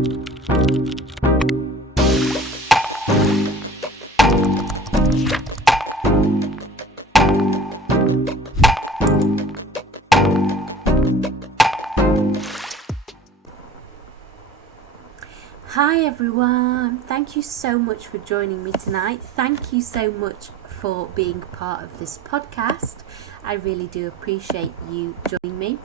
Hi everyone, thank you so much for joining me tonight. Thank you so much for being part of this podcast. I really do appreciate you joining me.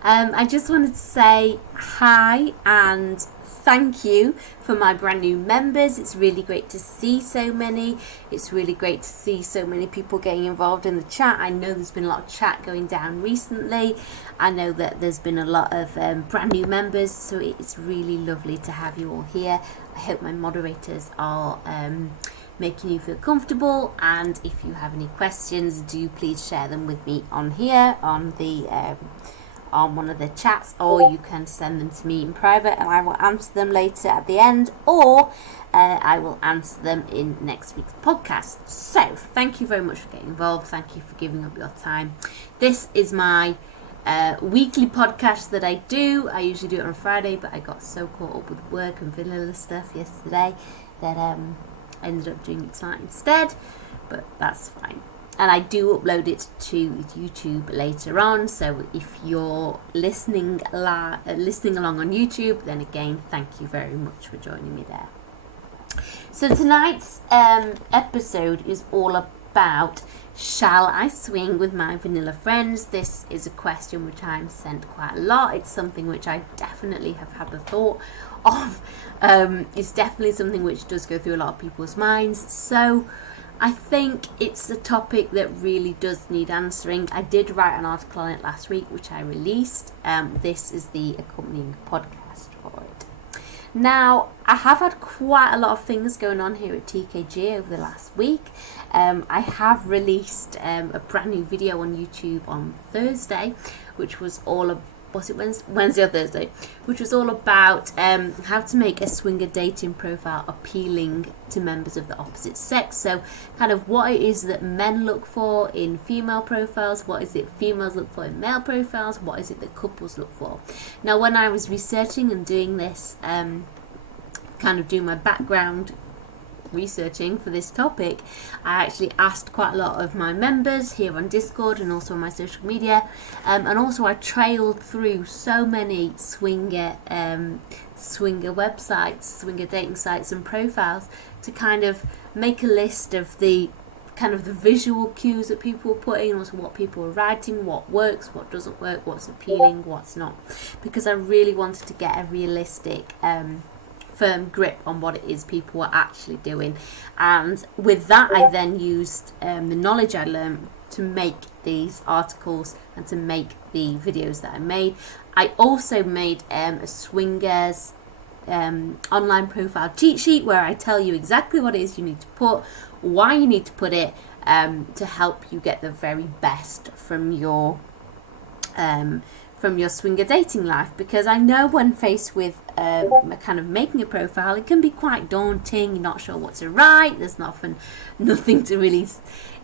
I just wanted to say hi and thank you for my brand new members. It's really great to see so many. It's really great to see so many people getting involved in the chat. I know there's been a lot of chat going down recently. I know that there's been a lot of brand new members, so it's really lovely to have you all here. I hope my moderators are making you feel comfortable, and if you have any questions, do please share them with me on here on the on one of the chats, or you can send them to me in private and I will answer them later at the end, or I will answer them in next week's podcast. So thank you very much for getting involved. Thank you for giving up your time. This is my weekly podcast that I do. I usually do it on Friday, but I got so caught up with work and vanilla stuff yesterday that I ended up doing it tonight instead, but that's fine. And I do upload it to YouTube later on, so if you're listening along on YouTube, then again, thank you very much for joining me there. So tonight's episode is all about, shall I swing with my vanilla friends? This is a question which I'm sent quite a lot. It's something which I definitely have had the thought of. It's definitely something which does go through a lot of people's minds. So I think it's a topic that really does need answering. I did write an article on it last week, which I released. This is the accompanying podcast for it. Now, I have had quite a lot of things going on here at TKG over the last week. I have released a brand new video on YouTube on Thursday, which was all about, was it Wednesday or Thursday, which was all about how to make a swinger dating profile appealing to members of the opposite sex. So kind of what it is that men look for in female profiles, what is it females look for in male profiles, what is it that couples look for. Now, when I was researching and doing this, kind of doing my background researching for this topic, I actually asked quite a lot of my members here on Discord and also on my social media, and also I trailed through so many swinger websites, swinger dating sites and profiles to kind of make a list of the kind of the visual cues that people were putting, and also what people were writing, what works, what doesn't work, what's appealing, what's not, because I really wanted to get a realistic firm grip on what it is people were actually doing. And with that, I then used the knowledge I learned to make these articles and to make the videos that I made. I also made a swingers online profile cheat sheet where I tell you exactly what it is you need to put, why you need to put it, to help you get the very best from your swinger dating life. Because I know when faced with kind of making a profile, it can be quite daunting. You're not sure what to write. There's nothing to really,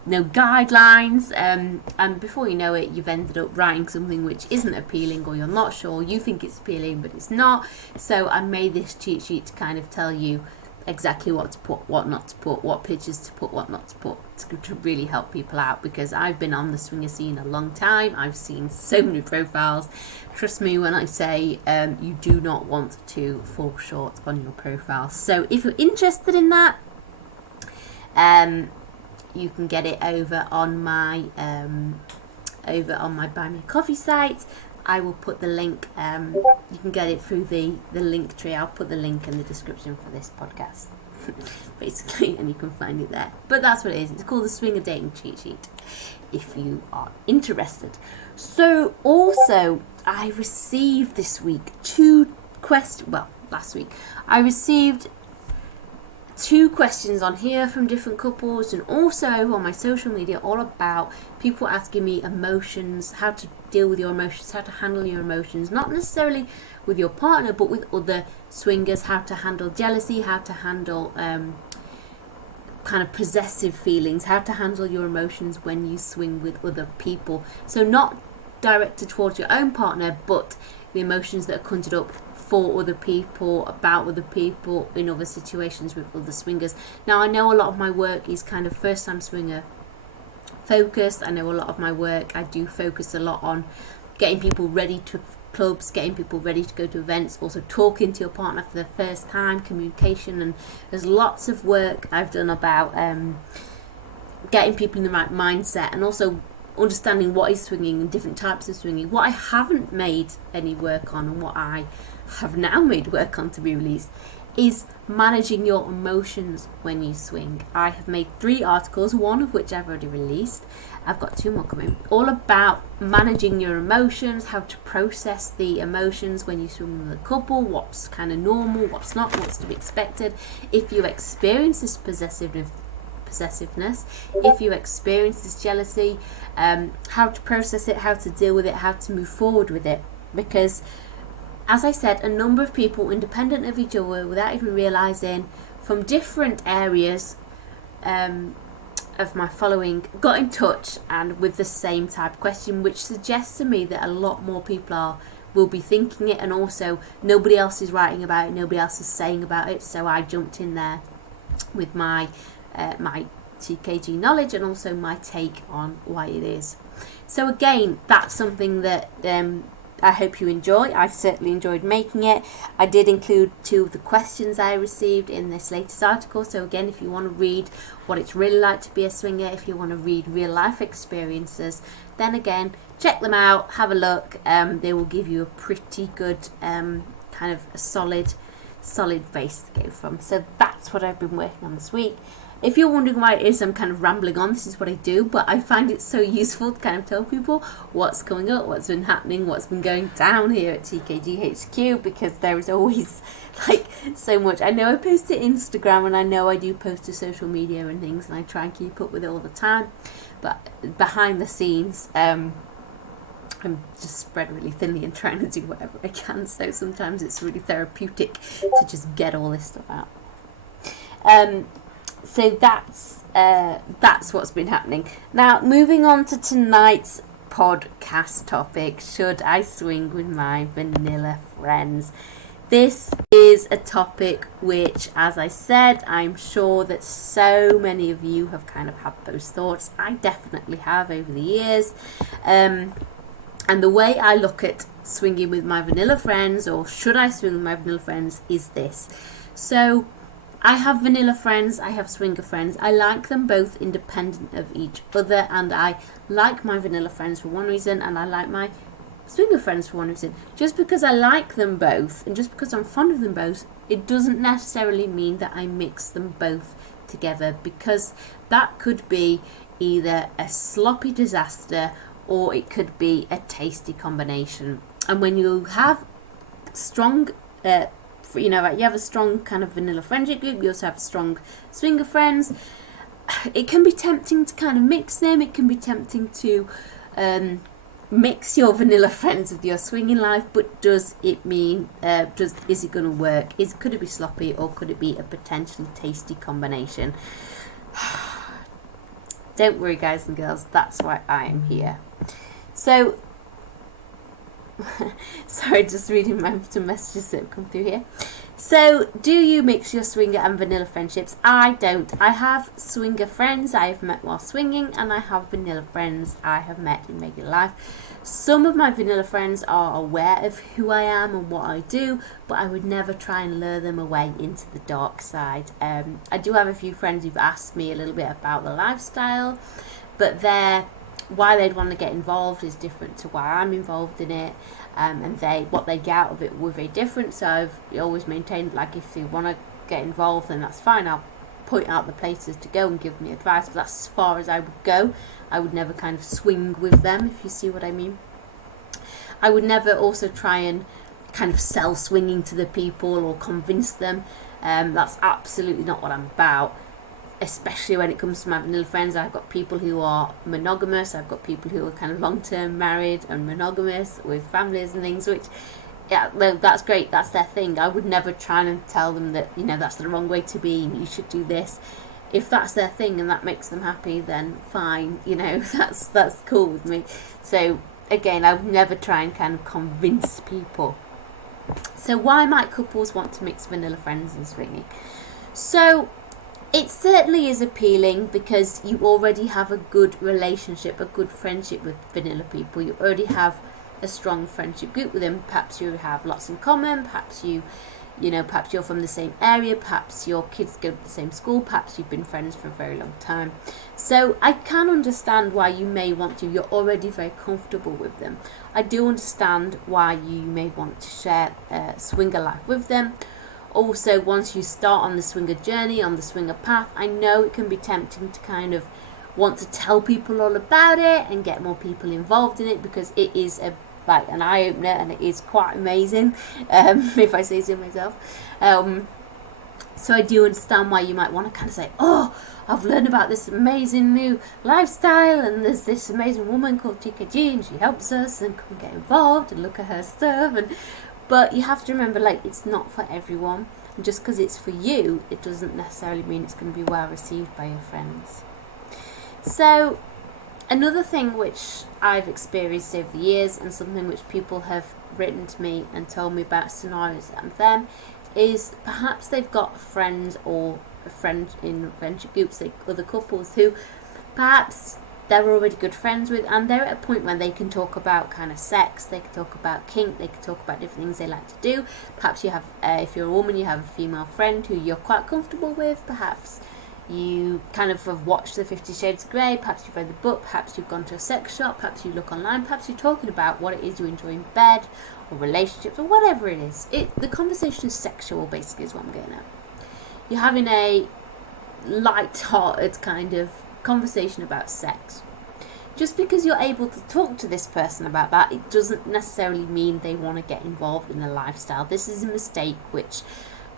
no guidelines, and before you know it, you've ended up writing something which isn't appealing, or you're not sure. You think it's appealing, but it's not. So I made this cheat sheet to kind of tell you exactly what to put, what not to put, what pictures to put, what not to put, to really help people out, because I've been on the swinger scene a long time. I've seen so many profiles. Trust me when I say you do not want to fall short on your profile. So if you're interested in that, you can get it over on my Buy Me a Coffee site. I will put the link, you can get it through the link tree. I'll put the link in the description for this podcast, basically, and you can find it there. But that's what it is. It's called the Swinger Dating Cheat Sheet, if you are interested. So, also, I received this week last week, I received 2 questions on here from different couples, and also on my social media, all about people asking me emotions, how to deal with your emotions, how to handle your emotions, not necessarily with your partner, but with other swingers, how to handle jealousy, how to handle kind of possessive feelings, how to handle your emotions when you swing with other people. So not directed towards your own partner, but the emotions that are conjured up for other people, about other people, in other situations with other swingers. Now, I know a lot of my work is kind of first time swinger focused. I know a lot of my work, I do focus a lot on getting people ready to clubs, getting people ready to go to events, also talking to your partner for the first time, communication, and there's lots of work I've done about getting people in the right mindset, and also understanding what is swinging and different types of swinging. What I haven't made any work on, and what I have now made work on to be released, is managing your emotions when you swing. I have made 3 articles, one of which I've already released. I've got 2 more coming, all about managing your emotions, how to process the emotions when you swim with a couple, what's kind of normal, what's not, what's to be expected. If you experience this possessiveness, if you experience this jealousy, how to process it, how to deal with it, how to move forward with it. Because, as I said, a number of people, independent of each other, without even realising, from different areas of my following, got in touch and with the same type of question, which suggests to me that a lot more people will be thinking it, and also nobody else is writing about it, nobody else is saying about it. So I jumped in there with my TKG knowledge and also my take on why it is. So again, that's something that I hope you enjoy. I certainly enjoyed making it. I did include 2 of the questions I received in this latest article. So again, if you want to read what it's really like to be a swinger, if you want to read real life experiences, then again, check them out, have a look. They will give you a pretty good kind of a solid base to go from. So that's what I've been working on this week. If you're wondering why it is I'm kind of rambling on, this is what I do, but I find it so useful to kind of tell people what's coming up, what's been happening, what's been going down here at TKG HQ, because there is always like so much. I know I post to Instagram, and I know I do post to social media and things, and I try and keep up with it all the time, but behind the scenes, I'm just spread really thinly and trying to do whatever I can, so sometimes it's really therapeutic to just get all this stuff out. So that's what's been happening. Now, moving on to tonight's podcast topic, should I swing with my vanilla friends? This is a topic which, as I said, I'm sure that so many of you have kind of had those thoughts. I definitely have over the years. And the way I look at swinging with my vanilla friends, or should I swing with my vanilla friends, is this. So I have vanilla friends, I have swinger friends. I like them both independent of each other, and I like my vanilla friends for one reason, and I like my swinger friends for one reason. Just because I like them both, and just because I'm fond of them both, it doesn't necessarily mean that I mix them both together, because that could be either a sloppy disaster or it could be a tasty combination. And when you have strong you have a strong kind of vanilla friendship group, you also have strong swinger friends, it can be tempting to kind of mix them. It can be tempting to mix your vanilla friends with your swinging life, but does it mean, is it going to work? Could it be sloppy, or could it be a potentially tasty combination? Don't worry, guys and girls, that's why I am here. So, sorry, just reading some messages that have come through here. So, do you mix your swinger and vanilla friendships? I don't. I have swinger friends I have met while swinging, and I have vanilla friends I have met in regular life. Some of my vanilla friends are aware of who I am and what I do, but I would never try and lure them away into the dark side. I do have a few friends who've asked me a little bit about the lifestyle, but why they'd want to get involved is different to why I'm involved in it, and what they get out of it were very different. So I've always maintained, like, if they want to get involved, then that's fine. I'll point out the places to go and give me advice, but that's as far as I would go. I would never kind of swing with them, if you see what I mean. I would never also try and kind of sell swinging to the people or convince them. That's absolutely not what I'm about. Especially when it comes to my vanilla friends, I've got people who are monogamous, I've got people who are kind of long-term married and monogamous with families and things, which, yeah, that's great, that's their thing. I would never try and tell them that, that's the wrong way to be, you should do this. If that's their thing and that makes them happy, then fine, that's cool with me. So again, I would never try and kind of convince people. So why might couples want to mix vanilla friends and swinging? So it certainly is appealing because you already have a good relationship, a good friendship with vanilla people. You already have a strong friendship group with them. Perhaps you have lots in common. Perhaps perhaps you're from the same area. Perhaps your kids go to the same school. Perhaps you've been friends for a very long time. So I can understand why you may want to. You're already very comfortable with them. I do understand why you may want to share swinger life with them. Also, once you start on the swinger journey, on the swinger path, I know it can be tempting to kind of want to tell people all about it and get more people involved in it, because it is an eye-opener, and it is quite amazing, if I say so myself. So I do understand why you might want to kind of say, oh, I've learned about this amazing new lifestyle, and there's this amazing woman called TKG, and she helps us, and come get involved and look at her stuff. But you have to remember, it's not for everyone. And just because it's for you, it doesn't necessarily mean it's going to be well received by your friends. So another thing which I've experienced over the years, and something which people have written to me and told me about scenarios and them, is perhaps they've got friends or a friend in friendship groups, like other couples who perhaps they're already good friends with, and they're at a point where they can talk about kind of sex, they can talk about kink, they can talk about different things they like to do. Perhaps you have, if you're a woman, you have a female friend who you're quite comfortable with. Perhaps you kind of have watched the 50 Shades of Grey, perhaps you've read the book, perhaps you've gone to a sex shop, perhaps you look online, perhaps you're talking about what it is you enjoy in bed, or relationships, or whatever it is. The conversation is sexual, basically, is what I'm getting at. You're having a light-hearted kind of conversation about sex. Just because you're able to talk to this person about that, it doesn't necessarily mean they want to get involved in a lifestyle. This is a mistake which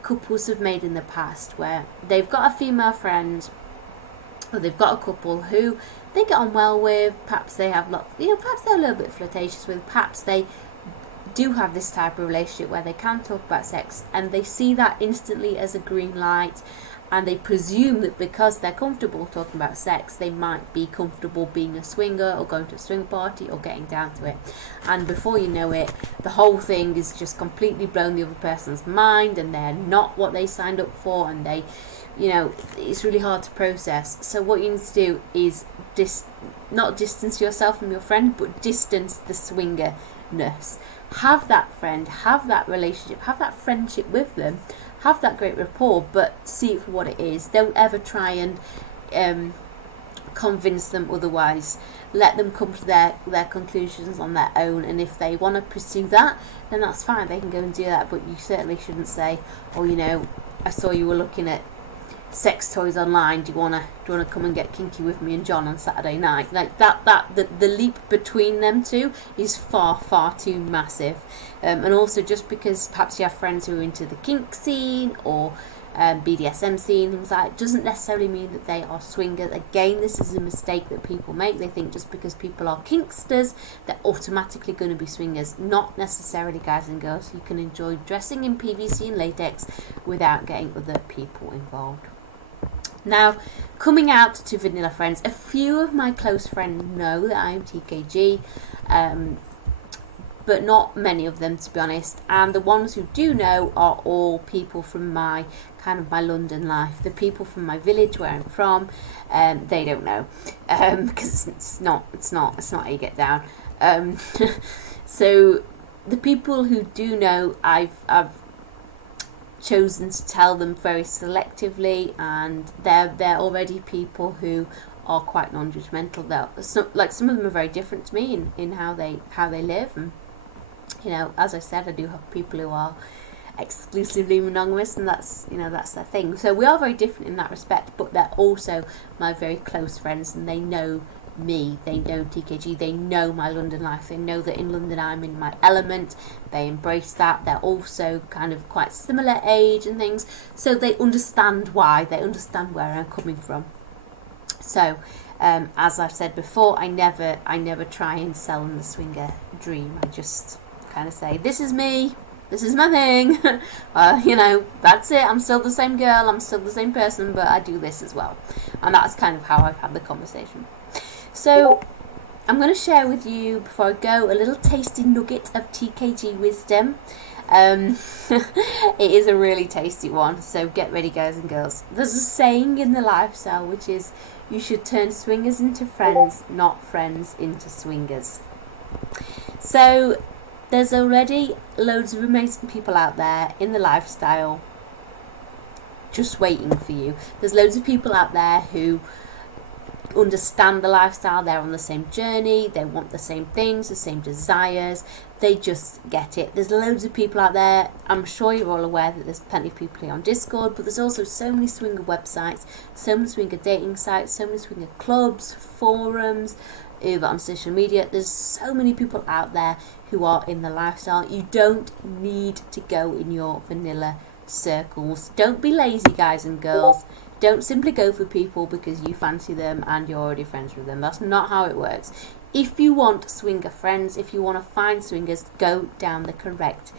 couples have made in the past, where they've got a female friend, or they've got a couple who they get on well with. Perhaps they have perhaps they're a little bit flirtatious with, perhaps they do have this type of relationship where they can talk about sex, and they see that instantly as a green light, and they presume that because they're comfortable talking about sex, they might be comfortable being a swinger or going to a swing party or getting down to it. And before you know it, the whole thing is just completely blown the other person's mind, and they're not what they signed up for, and they, it's really hard to process. So what you need to do is not distance yourself from your friend, but distance the swingerness. Have that friend, have that relationship, have that friendship with them, have that great rapport, but see it for what it is. Don't ever try and convince them otherwise. Let them come to their conclusions on their own, and if they want to pursue that, then that's fine, they can go and do that. But you certainly shouldn't say, oh, I saw you were looking at sex toys online, do you wanna come and get kinky with me and John on Saturday night? Like the leap between them two is far too massive. And also, just because perhaps you have friends who are into the kink scene or BDSM scene, things like that, doesn't necessarily mean that they are swingers. Again, this is a mistake that people make. They think just because people are kinksters, they're automatically going to be swingers. Not necessarily, guys and girls. You can enjoy dressing in PVC and latex without getting other people involved. Now, coming out to vanilla friends, a few of my close friends know that I am TKG, but not many of them, to be honest. And the ones who do know are all people from my London life. The people from my village where I'm from, they don't know, because it's not how you get down. So the people who do know, I've chosen to tell them very selectively, and they're already people who are quite non-judgmental. Some of them are very different to me in how they live, and as I said, I do have people who are exclusively monogamous, and that's their thing. So we are very different in that respect, but they're also my very close friends, and they know me, they know TKG, they know my London life, they know that in London I'm in my element, they embrace that. They're also kind of quite similar age and things, so they understand why, they understand where I'm coming from. So as I've said before, I never try and sell them the swinger dream. I just kind of say, this is me, this is my thing, that's it, I'm still the same girl, I'm still the same person, but I do this as well. And that's kind of how I've had the conversation. So I'm going to share with you, before I go, a little tasty nugget of TKG wisdom. It is a really tasty one, so get ready, guys and girls. There's a saying in the lifestyle which is, you should turn swingers into friends, not friends into swingers. So there's already loads of amazing people out there in the lifestyle just waiting for you. There's loads of people out there who understand the lifestyle, they're on the same journey, they want the same things, the same desires, they just get it. There's loads of people out there. I'm sure you're all aware that there's plenty of people here on Discord, but there's also so many swinger websites, so many swinger dating sites, so many swinger clubs, forums, over on social media. There's so many people out there who are in the lifestyle. You don't need to go in your vanilla circles. Don't be lazy, guys and girls. Don't simply go for people because you fancy them and you're already friends with them. That's not how it works. If you want swinger friends, if you want to find swingers, go down the correct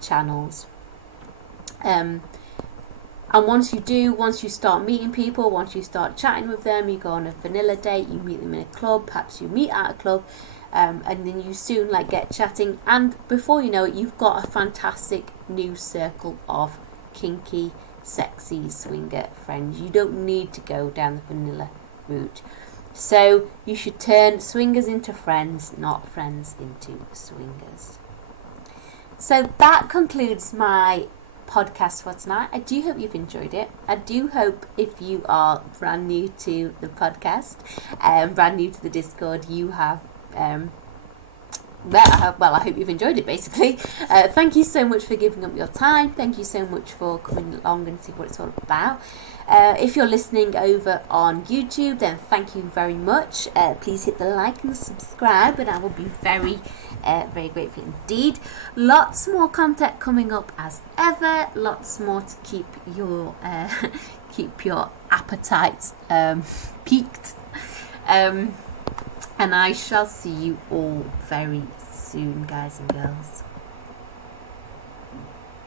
channels. And once you do, once you start meeting people, once you start chatting with them, you go on a vanilla date, you meet them in a club, perhaps you meet at a club, and then you soon get chatting, and before you know it, you've got a fantastic new circle of kinky, sexy swinger friends. You don't need to go down the vanilla route. So you should turn swingers into friends, not friends into swingers. So that concludes my podcast for tonight. I do hope you've enjoyed it. I do hope, if you are brand new to the podcast, brand new to the Discord, you have I hope you've enjoyed it, basically. Thank you so much for giving up your time. Thank you so much for coming along and see what it's all about. If you're listening over on YouTube, then thank you very much. Please hit the like and subscribe, and I will be very grateful indeed. Lots more content coming up as ever. Lots more to keep your appetite peaked. And I shall see you all very soon, guys and girls.